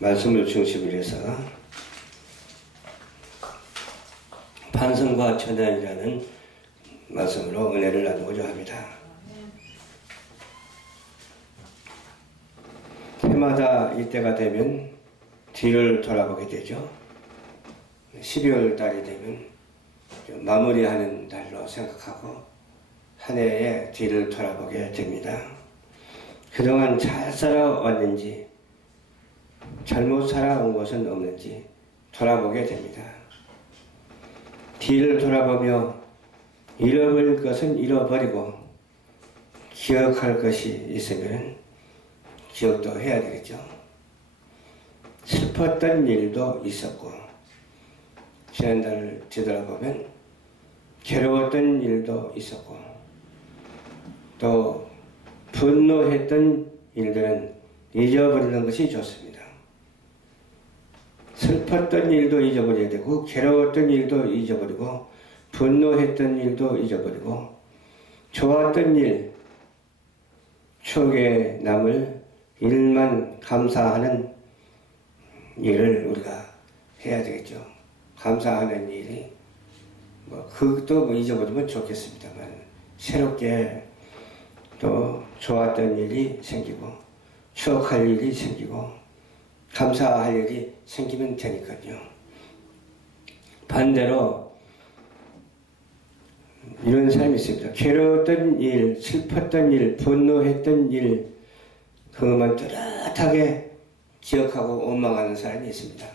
말씀을 중심으로 해서 반성과 전환이라는 말씀으로 은혜를 나누고자 합니다. 해마다 이때가 되면 뒤를 돌아보게 되죠. 12월 달이 되면 마무리하는 달로 생각하고 한 해의 뒤를 돌아보게 됩니다. 그동안 잘 살아왔는지 잘못 살아온 것은 없는지 돌아보게 됩니다. 뒤를 돌아보며 잃어버릴 것은 잃어버리고 기억할 것이 있으면 기억도 해야 되겠죠. 슬펐던 일도 있었고 지난달을 뒤돌아보면 괴로웠던 일도 있었고 또 분노했던 일들은 잊어버리는 것이 좋습니다. 슬펐던 일도 잊어버려야 되고 괴로웠던 일도 잊어버리고 분노했던 일도 잊어버리고 좋았던 일, 추억에 남을 일만 감사하는 일을 우리가 해야 되겠죠. 감사하는 일이 그것도 잊어버리면 좋겠습니다만 새롭게 또 좋았던 일이 생기고 추억할 일이 생기고 감사할 일이 생기면 되니까요. 반대로 이런 사람이 있습니다. 괴로웠던 일, 슬펐던 일, 분노했던 일 그것만 뚜렷하게 기억하고 원망하는 사람이 있습니다.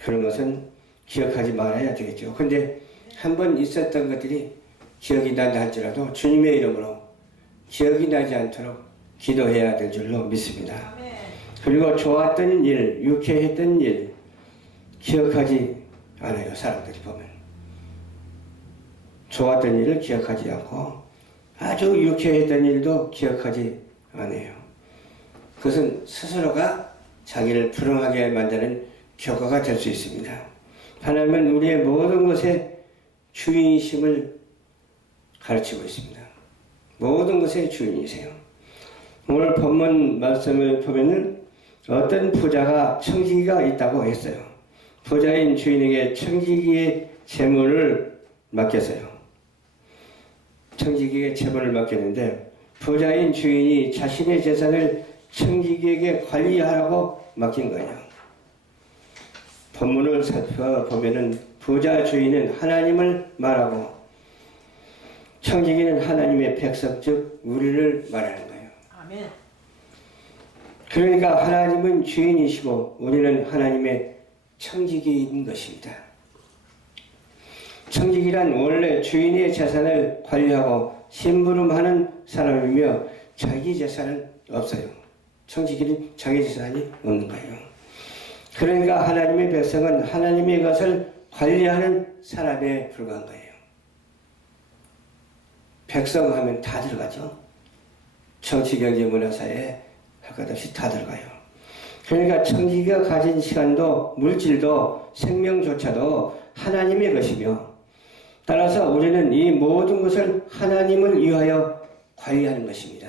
그런 것은 기억하지 말아야 되겠죠. 근데 한번 있었던 것들이 기억이 난다 할지라도 주님의 이름으로 기억이 나지 않도록 기도해야 될 줄로 믿습니다. 그리고 좋았던 일, 유쾌했던 일 기억하지 않아요. 사람들이 보면 좋았던 일을 기억하지 않고 아주 유쾌했던 일도 기억하지 않아요. 그것은 스스로가 자기를 불행하게 만드는 교과가 될 수 있습니다. 하나님은 우리의 모든 것의 주인이심을 가르치고 있습니다. 모든 것의 주인이세요. 오늘 본문 말씀을 보면은 어떤 부자가 청지기가 있다고 했어요. 부자인 주인에게 청지기의 재물을 맡겼어요. 청지기에게 재물을 맡겼는데 부자인 주인이 자신의 재산을 청지기에게 관리하라고 맡긴 거예요. 본문을 살펴보면은 부자 주인은 하나님을 말하고 청지기는 하나님의 백성 즉 우리를 말하는 거예요. 아멘. 그러니까 하나님은 주인이시고 우리는 하나님의 청지기인 것입니다. 청지기란 원래 주인의 재산을 관리하고 심부름하는 사람이며 자기 재산은 없어요. 청지기는 자기 재산이 없는 거예요. 그러니까 하나님의 백성은 하나님의 것을 관리하는 사람에 불과한 거예요. 백성 하면 다 들어가죠. 정치, 경제, 문화, 사회 할 것 없이 다 들어가요. 그러니까 청지기가 가진 시간도 물질도 생명조차도 하나님의 것이며 따라서 우리는 이 모든 것을 하나님을 위하여 관리하는 것입니다.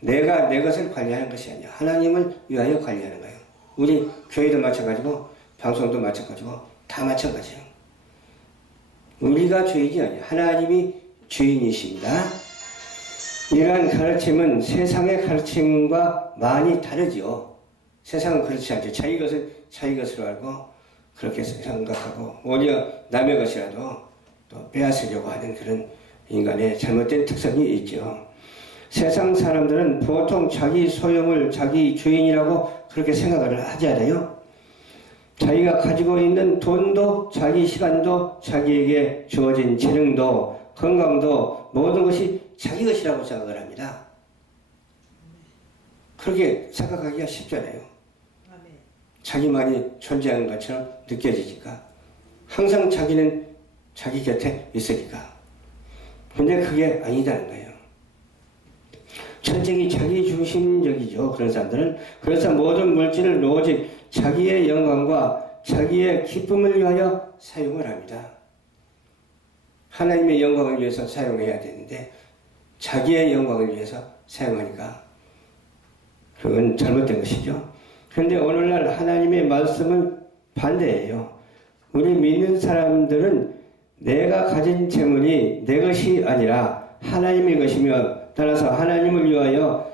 내가 내 것을 관리하는 것이 아니야. 하나님을 위하여 관리하는 거예요. 우리 교회도 마찬가지고 방송도 마찬가지고 다 마찬가지예요. 우리가 주인이 아니에요. 하나님이 주인이십니다. 이러한 가르침은 세상의 가르침과 많이 다르지요. 세상은 그렇지 않죠. 자기 것을 자기 것으로 알고 그렇게 생각하고 오히려 남의 것이라도 또 빼앗으려고 하는 그런 인간의 잘못된 특성이 있죠. 세상 사람들은 보통 자기 소용을 자기 주인이라고 그렇게 생각을 하지 않아요. 자기가 가지고 있는 돈도 자기 시간도 자기에게 주어진 재능도 건강도 모든 것이 자기 것이라고 생각을 합니다. 그렇게 생각하기가 쉽잖아요. 자기만이 존재하는 것처럼 느껴지니까 항상 자기는 자기 곁에 있으니까. 근데 그게 아니다는 거예요. 천적이 자기 중심적이죠. 그런 사람들은. 그래서 모든 물질을 오직 자기의 영광과 자기의 기쁨을 위하여 사용을 합니다. 하나님의 영광을 위해서 사용해야 되는데 자기의 영광을 위해서 사용하니까 그건 잘못된 것이죠. 그런데 오늘날 하나님의 말씀은 반대예요. 우리 믿는 사람들은 내가 가진 재물이 내 것이 아니라 하나님의 것이며 따라서 하나님을 위하여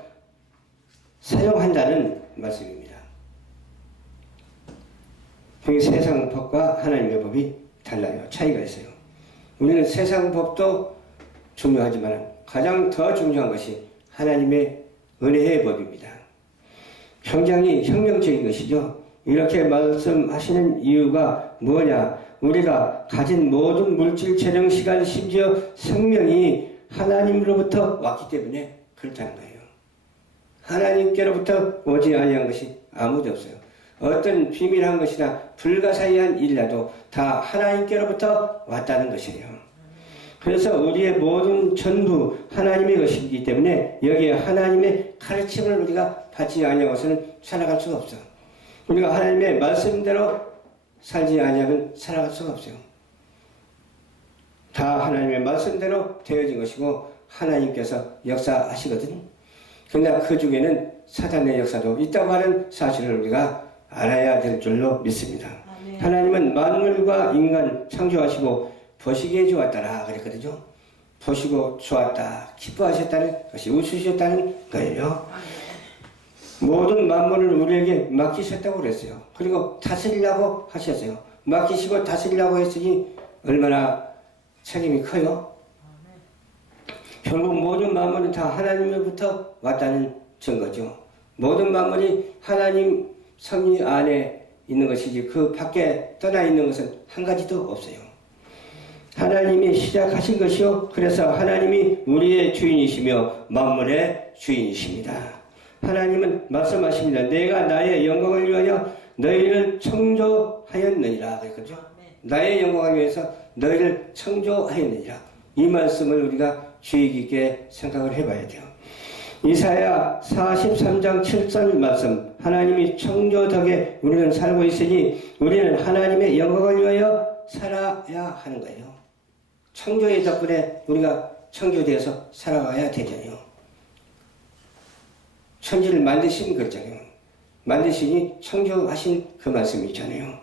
사용한다는 말씀입니다. 세상 법과 하나님의 법이 달라요. 차이가 있어요. 우리는 세상 법도 중요하지만 가장 더 중요한 것이 하나님의 은혜의 법입니다. 굉장히 혁명적인 것이죠. 이렇게 말씀하시는 이유가 뭐냐? 우리가 가진 모든 물질, 재능, 시간, 심지어 생명이 하나님으로부터 왔기 때문에 그렇다는 거예요. 하나님께로부터 오지 아니한 것이 아무도 없어요. 어떤 비밀한 것이나 불가사의한 일이라도 다 하나님께로부터 왔다는 것이에요. 그래서 우리의 모든 전부 하나님의 것이기 때문에 여기에 하나님의 가르침을 우리가 받지 아니하고서는 살아갈 수가 없어요. 우리가 하나님의 말씀대로 살지 아니하면 살아갈 수가 없어요. 다 하나님의 말씀대로 되어진 것이고 하나님께서 역사하시거든. 그러나 그 중에는 사단의 역사도 있다고 하는 사실을 우리가 알아야 될 줄로 믿습니다. 아멘. 하나님은 만물과 인간 창조하시고 보시기에 좋았다라 그랬거든요. 보시고 좋았다, 기뻐하셨다는 것이 웃으셨다는 거예요. 모든 만물을 우리에게 맡기셨다고 그랬어요. 그리고 다스리라고 하셨어요. 맡기시고 다스리라고 했으니 얼마나 책임이 커요. 결국 모든 만물은 다 하나님으로부터 왔다는 증거죠. 모든 만물이 하나님 섭리 안에 있는 것이지 그 밖에 떠나 있는 것은 한 가지도 없어요. 하나님이 시작하신 것이요. 그래서 하나님이 우리의 주인이시며 만물의 주인이십니다. 하나님은 말씀하십니다. 내가 나의 영광을 위하여 너희를 창조하였느니라. 그랬거든요. 나의 영광을 위해서 너희를 창조하였느니라. 이 말씀을 우리가 주의 깊게 생각을 해봐야 돼요. 이사야 43장 7절 말씀, 하나님이 창조 덕에 우리는 살고 있으니 우리는 하나님의 영광을 위하여 살아야 하는 거예요. 창조의 덕분에 우리가 창조되어서 살아가야 되잖아요. 천지를 만드신 그랬잖아요. 만드시니 창조하신 그 말씀이 있잖아요.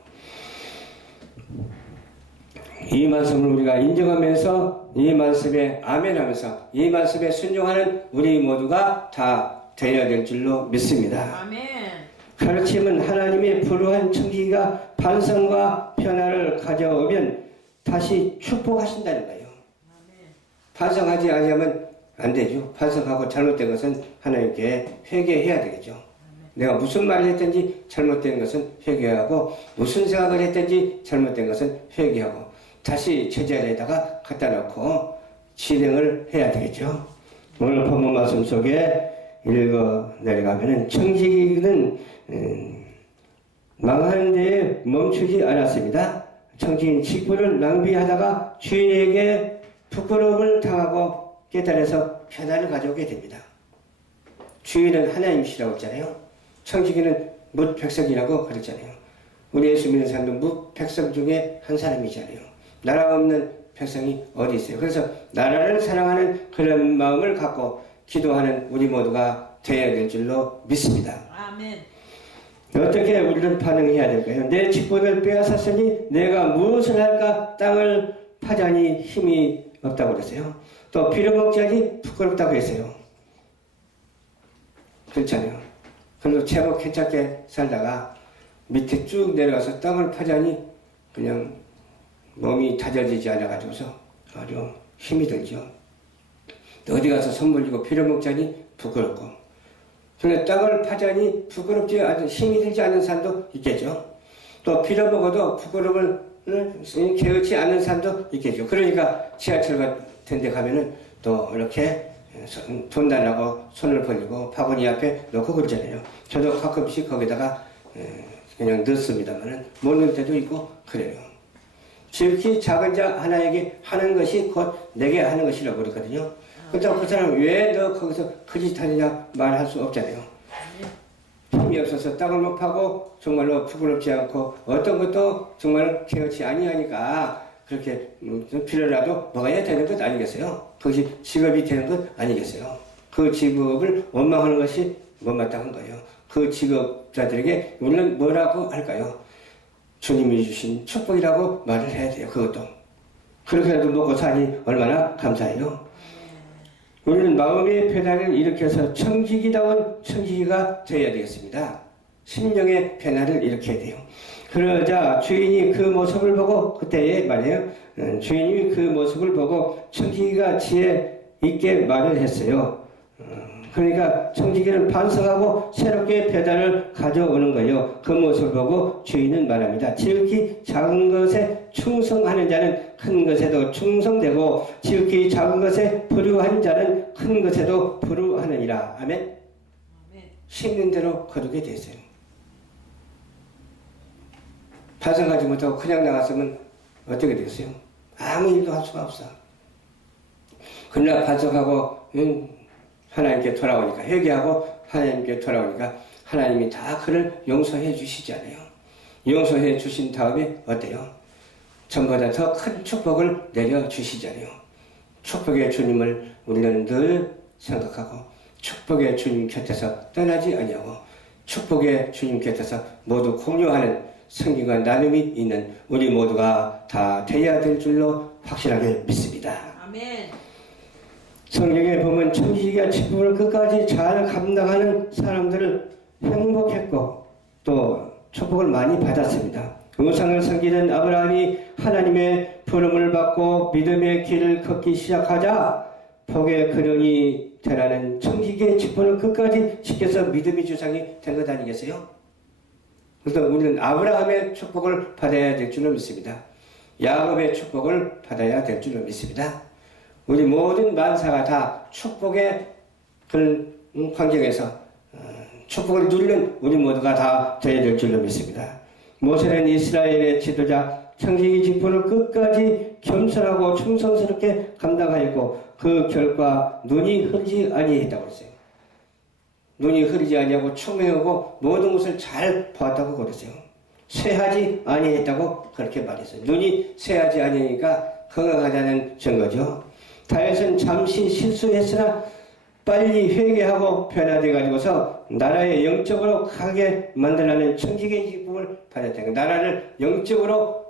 이 말씀을 우리가 인정하면서 이 말씀에 아멘하면서 이 말씀에 순종하는 우리 모두가 다 되어야 될 줄로 믿습니다. 아멘. 가르침은 하나님의 불우한 청지기가 반성과 변화를 가져오면 다시 축복하신다는 거예요. 아멘. 반성하지 아니하면 안 되죠. 반성하고 잘못된 것은 하나님께 회개해야 되겠죠. 아멘. 내가 무슨 말을 했든지 잘못된 것은 회개하고 무슨 생각을 했든지 잘못된 것은 회개하고 다시 제자리에다가 갖다 놓고 진행을 해야 되겠죠. 오늘 본문 말씀 속에 읽어 내려가면은 청지기는 망하는 데에 멈추지 않았습니다. 청지기는 직분을 낭비하다가 주인에게 부끄러움을 당하고 깨달아서 변화를 가져오게 됩니다. 주인은 하나님이시라고 했잖아요. 청지기는 뭇백성이라고 그랬잖아요. 우리 예수 믿는 사람도 뭇백성 중에 한 사람이잖아요. 나라 없는 백성이 어디 있어요. 그래서 나라를 사랑하는 그런 마음을 갖고 기도하는 우리 모두가 되어야 될 줄로 믿습니다. 아멘. 어떻게 우리는 반응해야 될까요? 내 직분을 빼앗았으니 내가 무엇을 할까? 땅을 파자니 힘이 없다고 그랬어요. 또 빌어먹지 하니 부끄럽다고 했어요. 그렇잖아요. 그래서 제법 괜찮게 살다가 밑에 쭉 내려가서 땅을 파자니 그냥 몸이 다져지지 않아가지고서 아주 힘이 들죠. 어디 가서 선물 주고 빌어먹자니 부끄럽고. 그런데 땅을 파자니 부끄럽지 않은, 힘이 들지 않은 사람도 있겠죠. 또 빌어먹어도 부끄러움을 개의치 않는 사람도 있겠죠. 그러니까 지하철 같은 데 가면은 또 이렇게 돈 달라고 손을 벌리고 바구니 앞에 놓고 그러잖아요. 저도 가끔씩 거기다가 그냥 넣습니다만은 못 넣을 때도 있고 그래요. 지극히 작은 자 하나에게 하는 것이 곧 내게 하는 것이라고 그러거든요. 그렇다고 그 사람은 왜 너 거기서 그 짓 하느냐 말할 수 없잖아요. 힘이 없어서 땅을 못 파고 정말로 부끄럽지 않고 어떤 것도 정말 개의치 아니하니까 그렇게 필요라도 먹어야 되는 것 아니겠어요? 그것이 직업이 되는 것 아니겠어요? 그 직업을 원망하는 것이 못마땅한 거예요. 그 직업자들에게 우리는 뭐라고 할까요? 주님이 주신 축복이라고 말을 해야 돼요. 그것도. 그렇게라도 먹고 사니 얼마나 감사해요. 우리는 마음의 변화를 일으켜서 청지기다운 청지기가 되어야 되겠습니다. 심령의 변화를 일으켜야 돼요. 그러자 주인이 그 모습을 보고, 그때에 말이에요. 주인이 그 모습을 보고 청지기가 지혜 있게 말을 했어요. 그러니까 청지기는 반성하고 새롭게 변화를 가져오는 거예요. 그 모습을 보고 주인은 말합니다. 지극히 작은 것에 충성하는 자는 큰 것에도 충성되고 지극히 작은 것에 불효한 자는 큰 것에도 불효하느니라. 아멘. 심는 대로 거두게 됐어요. 반성하지 못하고 그냥 나갔으면 어떻게 됐어요? 아무 일도 할 수가 없어. 그러나 반성하고 하나님께 돌아오니까, 회개하고 하나님께 돌아오니까 하나님이 다 그를 용서해 주시잖아요. 용서해 주신 다음에 어때요? 전보다 더 큰 축복을 내려주시잖아요. 축복의 주님을 우리는 늘 생각하고 축복의 주님 곁에서 떠나지 아니하고 축복의 주님 곁에서 모두 공유하는 성경과 나눔이 있는 우리 모두가 다 되어야 될 줄로 확실하게 믿습니다. 아멘. 성경에 보면 청지기가 직분을 끝까지 잘 감당하는 사람들을 행복했고 또 축복을 많이 받았습니다. 우상을 섬기는 아브라함이 하나님의 부름을 받고 믿음의 길을 걷기 시작하자 복의 근원이 되라는 청지기의 직분을 끝까지 지켜서 믿음의 주상이 된 것 아니겠어요? 그래서 우리는 아브라함의 축복을 받아야 될 줄로 믿습니다. 야곱의 축복을 받아야 될 줄로 믿습니다. 우리 모든 만사가 다 축복의 그런 환경에서 축복을 누리는 우리 모두가 다 되어야 될 줄로 믿습니다. 모세는 이스라엘의 지도자 청지기 직분을 끝까지 겸손하고 충성스럽게 감당하였고 그 결과 눈이 흐리지 아니했다고 했어요. 눈이 흐리지 아니하고 총명하고 모든 것을 잘 보았다고 그랬어요. 쇠하지 아니했다고 그렇게 말했어요. 눈이 쇠하지 아니니까 건강하다는 증거죠. 다윗은 잠시 실수했으나 빨리 회개하고 변화되어 가지고서 나라의 영적으로 가게 만들라는 청지기의 기쁨을 받았다는 거예요. 나라를 영적으로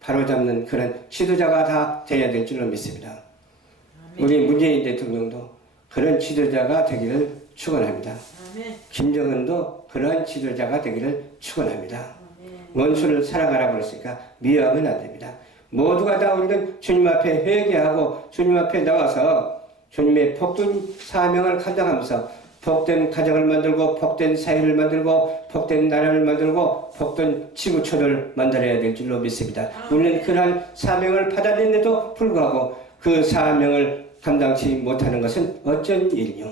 바로잡는 그런 지도자가 다 되어야 될 줄로 믿습니다. 우리 문재인 대통령도 그런 지도자가 되기를 축원합니다. 김정은도 그러한 지도자가 되기를 축원합니다. 원수를 사랑하라고 그랬으니까 미워하면 안 됩니다. 모두가 다 우리는 주님 앞에 회개하고 주님 앞에 나와서 주님의 복된 사명을 감당하면서 복된 가정을 만들고 복된 사회를 만들고 복된 나라를 만들고 복된 지구촌을 만들어야 될 줄로 믿습니다. 우리는 그러한 사명을 받았는데도 불구하고 그 사명을 감당치 못하는 것은 어쩐 일이뇨?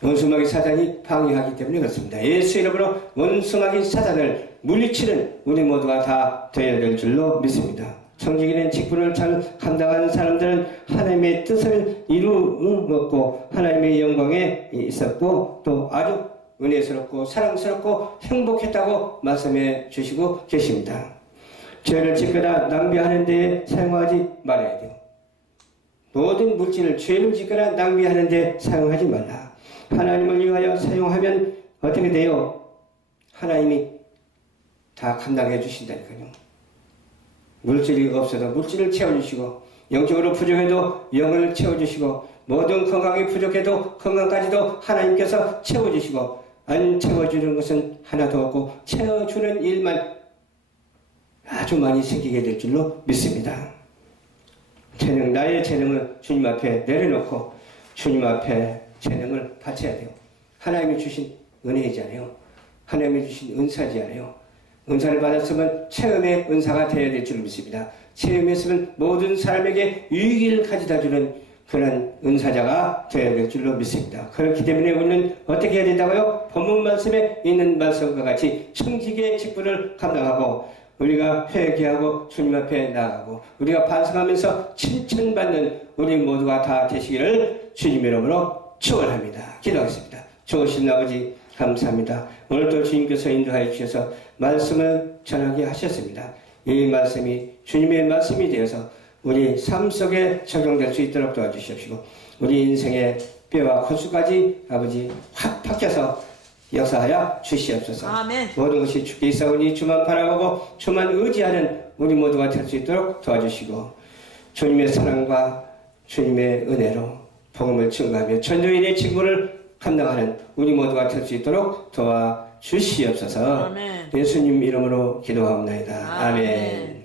원수마귀 사단이 방해하기 때문에 그렇습니다. 예수 이름으로 원수마귀 사단을 물리치는 우리 모두가 다 되어야 될 줄로 믿습니다. 청지기는 직분을 잘 감당하는 사람들은 하나님의 뜻을 이루었고 하나님의 영광에 있었고 또 아주 은혜스럽고 사랑스럽고 행복했다고 말씀해 주시고 계십니다. 죄를 짓거나 낭비하는 데에 사용하지 말아야 돼요. 모든 물질을 죄를 짓거나 낭비하는 데 사용하지 말라. 하나님을 위하여 사용하면 어떻게 돼요? 하나님이 다 감당해 주신다니까요. 물질이 없어도 물질을 채워주시고 영적으로 부족해도 영을 채워주시고 모든 건강이 부족해도 건강까지도 하나님께서 채워주시고 안 채워주는 것은 하나도 없고 채워주는 일만 아주 많이 생기게 될 줄로 믿습니다. 나의 재능을 주님 앞에 내려놓고 주님 앞에 재능을 바쳐야 돼요. 하나님이 주신 은혜이잖아요. 하나님이 주신 은사지않아요. 은사를 받았으면 체험의 은사가 되어야 될 줄 믿습니다. 체험했으면 모든 사람에게 유익을 가져다주는 그런 은사자가 되어야 될 줄로 믿습니다. 그렇기 때문에 우리는 어떻게 해야 된다고요? 본문 말씀에 있는 말씀과 같이 청지기의 직분을 감당하고 우리가 회개하고 주님 앞에 나아가고 우리가 반성하면서 칭찬받는 우리 모두가 다 되시기를 주님 이름으로 축원합니다. 기도하겠습니다. 좋으신 아버지 감사합니다. 오늘도 주님께서 인도하여 주셔서 말씀을 전하게 하셨습니다. 이 말씀이 주님의 말씀이 되어서 우리 삶 속에 적용될 수 있도록 도와주시옵시고 우리 인생의 뼈와 골수까지 아버지 확 박혀서 역사하여 주시옵소서. 아멘. 모든 것이 주께 있사오니 주만 바라보고 주만 의지하는 우리 모두가 될 수 있도록 도와주시고 주님의 사랑과 주님의 은혜로 복음을 증거하며 전도인의 직분을 감당하는 우리 모두가 될 수 있도록 도와주시옵소서. 아멘. 예수님 이름으로 기도하옵나이다. 아멘. 아멘.